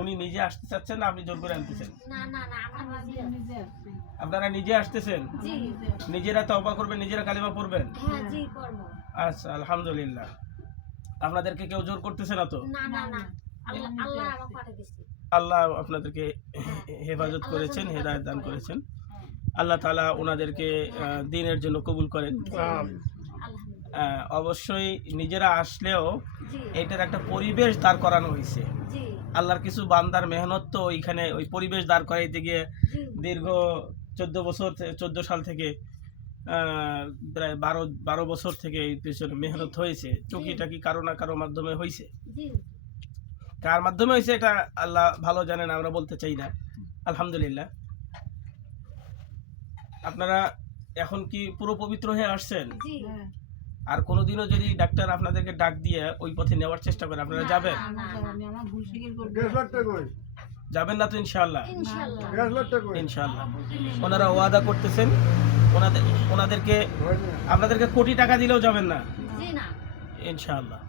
উনি নিজে আসতে চাচ্ছেন না আপনি জোর করে আনতেছেন? না না না, আমরা নিজে আসছি। আপনারা নিজে আসতেছেন? জি। নিজেরা তওবা করবেন, নিজেরা কালিমা পড়বেন? হ্যাঁ জি, করব। আচ্ছা, আলহামদুলিল্লাহ। আপনাদেরকে কেউ জোর করতেছে না তো? না না না, আল্লাহ আল্লাহ আমাকে পাঠিয়েছে। আল্লাহ আপনাদেরকে হেফাজত করেছেন, হেদায়েত দান করেছেন। আল্লাহ তাআলা ওনাদেরকে দ্বীনের জন্য কবুল করেন। অবশ্যই নিজেরা আসলেও এটার একটা পরিবেশ দাঁড় করানো হয়েছে। আল্লাহর কিছু বান্দার মেহনত তো ওইখানে ওই পরিবেশ দাঁড় করাইতে গিয়ে দীর্ঘ 14 সাল থেকে প্রায় 12 বছর থেকে এই পিছনে মেহনত হয়েছে। টুকিটাকি কারো না কারো মাধ্যমে হয়েছে। কার মাধ্যমে হয়েছে এটা আল্লাহ ভালো জানেন, আমরা বলতে চাই না। আলহামদুলিল্লাহ। আপনারা এখন কি পুরো পবিত্র হয়ে আসছেন? আর কোনোদিনও যদি ডাক্তার আপনাদেরকে ডাক দিয়ে ওই পথে নেওয়ার চেষ্টা করে আপনারা যাবেন? যাবেন না তো? ইনশাআল্লাহ ইনশাআল্লাহ। ওনারা ওয়াদা করতেছেন, ওনাদেরকে আপনাদেরকে কোটি টাকা দিলেও যাবেন না ইনশাআল্লাহ।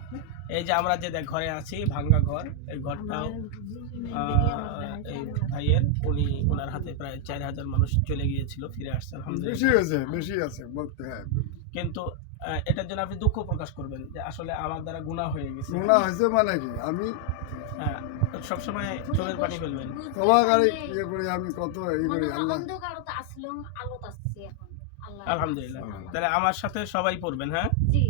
এই যে আমরা যে ঘরে আছি, ভাঙ্গা ঘর, এই ঘরটাও এই ভাইয়ের, উনি ওনার হাতে প্রায় 4000 মানুষ চলে গিয়েছিল, ফিরে আসছে আলহামদুলিল্লাহ। বেশি আছে বলতে হয়, কিন্তু এটার জন্য আপনি দুঃখ প্রকাশ করবেন যে আসলে আমার দ্বারা গুনাহ হয়ে গেছে। গুনাহ হয়েছে মানে কি, আমি সব সময় চোখের পানি ফেলবেন। তওবাকারী ইয়ে করি আমি, কত এই করি আল্লাহ। অন্ধকারত আসলাম, আলোতে আসছে এখন আল্লাহ। আলহামদুলিল্লাহ। তাহলে আমার সাথে সবাই পড়বেন, হ্যাঁ? জি।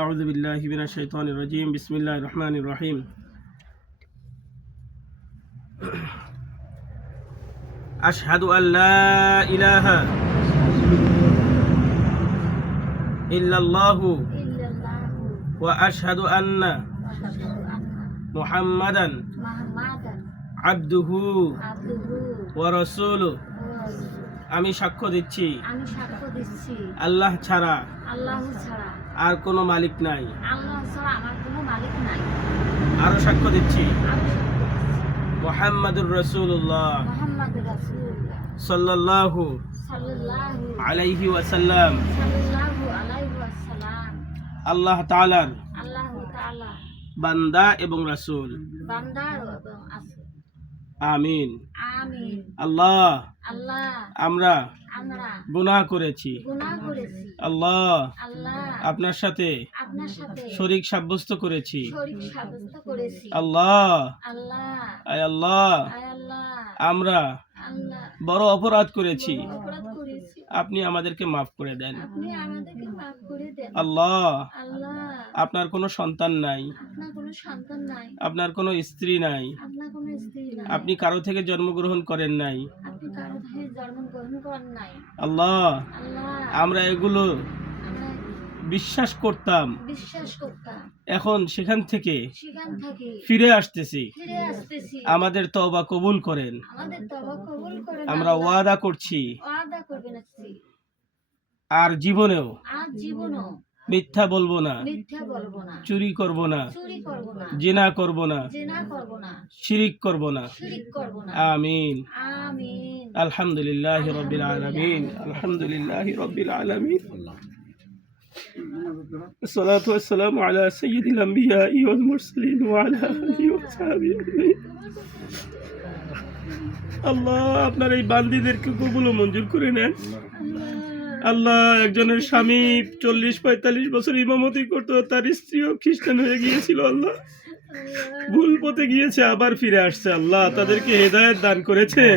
আউযু বিল্লাহি মিনাশ শাইতানির রাজীম। বিসমিল্লাহির রহমানির রহিম। আশহাদু আল্লা ইলাহা ইল্লাল্লাহু ওয়া আশহাদু আন্না মুহাম্মাদান আবদুহু ওয়া রাসূলুহু। আমি সাক্ষ্য দিচ্ছি আল্লাহ ছাড়া আর কোনো মালিক নাই। আরো সাক্ষ্য দিচ্ছি মুহাম্মাদুর রাসূলুল্লাহ সাল্লাল্লাহু আলাইহি ওয়াসাল্লাম আল্লাহ তাআলার বান্দা এবং রাসূল। আমিন। আল্লাহ আমরা গুনাহ করেছি, আল্লাহ আপনার সাথে শরীক সাব্যস্ত করেছি, আল্লাহ আল্লাহ আমরা বড় অপরাধ করেছি, আপনি আমাদেরকে মাফ করে দেন। আল্লাহ আপনার কোনো সন্তান নাই, আপনার কোনো স্ত্রী নাই, আপনি কারো থেকে জন্মগ্রহণ করেন নাই। আল্লাহ আমরা এগুলো বিশ্বাস করতাম, এখন সেখান থেকে ফিরে আসতেছি। আমাদের তওবা কবুল করেন। আমরা ওয়াদা করছি আর জীবনেও মিথ্যা বলবো না, চুরি করব না, জিনা করব না, শিরিক করব না। আমিন। আলহামদুলিল্লাহি রাব্বিল আলামিন। আলহামদুলিল্লাহি রাব্বিল আলামিন। الصلاة والسلام على سيد الأنبياء والمرسلين وعلى آله وصحبه أجمعين। আল্লাহ আপনার এই বান্দীদেরকে কবুল ও মঞ্জুর করে নেন। আল্লাহ একজনের স্বামী 40-45 বছর ইমামতি করতো, তার স্ত্রীও খ্রিস্টান হয়ে গিয়েছিল, আল্লাহ ভুল পথে গিয়েছে, আবার ফিরে আসছে। আল্লাহ তাদেরকে হেদায়েত দান করেছেন,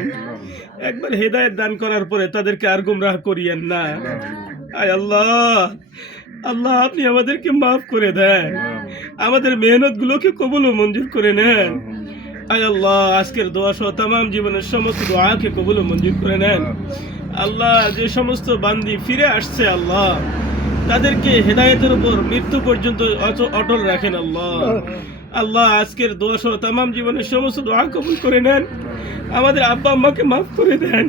একবার হেদায়েত দান করার পরে তাদেরকে আর গুমরাহ করিয়েন না। আয় আল্লাহ, আল্লাহ আপনি আমাদেরকে মাফ করে দেন, আমাদের মেহনত গুলোকে কবুল ও মঞ্জুর করে নেন। আয় আল্লাহ আজকের দোয়া সহ তামাম জীবনের সমস্ত দোয়াকে কবুল ও মঞ্জুর করে নেন। আল্লাহ যে সমস্ত বান্দি ফিরে আসছে, আল্লাহ তাদেরকে হেদায়েতের উপর মৃত্যু পর্যন্ত অটল রাখেন। আল্লাহ আল্লাহ আজকের দোয়া সহ তামাম জীবনের সমস্ত দোয়া কবুল করে নেন। আমাদের আব্বা আম্মাকে মাফ করে দেন।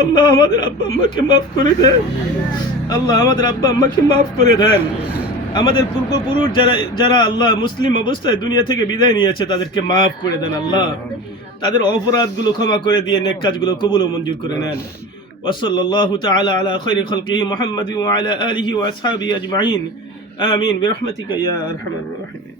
আল্লাহ আমাদের আব্বা আম্মাকে মাফ করে দেন। আল্লাহ আমাদের আব্বা আম্মাকে মাফ করে দেন। আমাদের পূর্বপুরুষ যারা আল্লাহ মুসলিম অবস্থায় দুনিয়া থেকে বিদায় নিয়েছে, তাদেরকে মাফ করে দেন। আল্লাহ তাদের অপরাধগুলো ক্ষমা করে দিয়ে নেক কাজগুলো কবুল ও মঞ্জুর করে নেন। ওয়াসাল্লাল্লাহু তাআলা আলা খায়রি খালকিহি মুহাম্মাদিন ওয়া আলা আলিহি ওয়া আসহাবিহি আজমাইন। আমিন বিরহমাতিকা ইয়া আরহামার রাহিমিন।